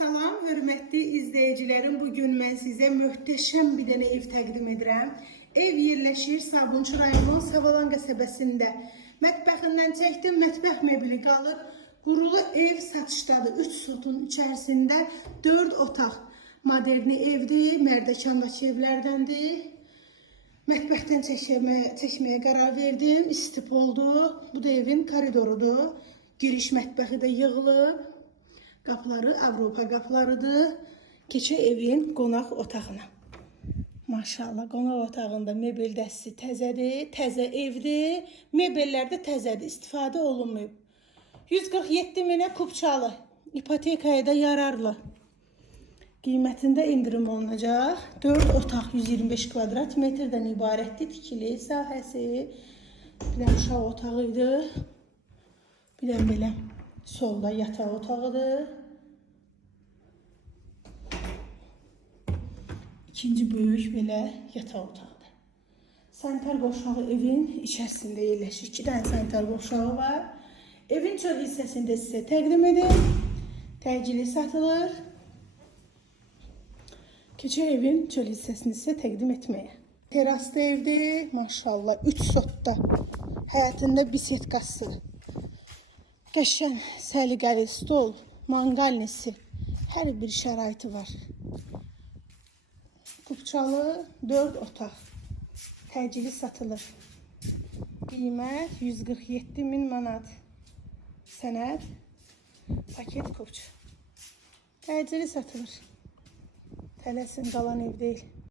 Salam, hörmətli izləyicilərim. Bugün mən sizə möhtəşəm bir dənə ev təqdim edirəm. Ev yerləşir Sabunçu rayonunun Savalan qəsəbəsində. Mətbəxindən çəkdim, mətbəx mebeli qalır. Qurulu ev satışdadır. 3 sotun içərisində 4 otaq. Moderni evdir, Mərdəkandakı evlərdəndir. Mətbəxdən çəkməyə qərar verdim. İstip oldu. Bu da evin koridorudur. Giriş mətbəxi də yığılıb. Qapıları Avropa qapılarıdır. Keçək evin qonaq otağına. Maşallah, qonaq otağında mebel dəstəsi təzədir, təzə evdir. Mebellər də təzədir, istifadə olunmayıb. 147 minə Kupçalı, ipotekaya da yararlı. Qiymətində indirim olunacaq. 4 otaq 125 kvadrat metrdən ibarətdir. Tikili sahəsi. Bir də uşaq otağı idi. Bir də belə solda yataq otağıdır. İkinci böyük belə yataq otağıdır. Sanitar qovşağı evin içərisində yerləşir. 2 dənə sanitar qovşağı var. Evin çöl hissəsində sizə təqdim edim. Təcili satılır. Keçək evin çöl hissəsini sizə təqdim etməyə. Teraslı evdir. Maşallah 3 sotda. Həyətində bisetkası. Qəşən, səliqəli stol, manqalnisi, hər bir şəraiti var. Kupçalı 4 otaq, təcili satılır. Qiymət 147 min manat. Sənəd, paket kupç. Təcili satılır. Tələsin, qalan ev deyil.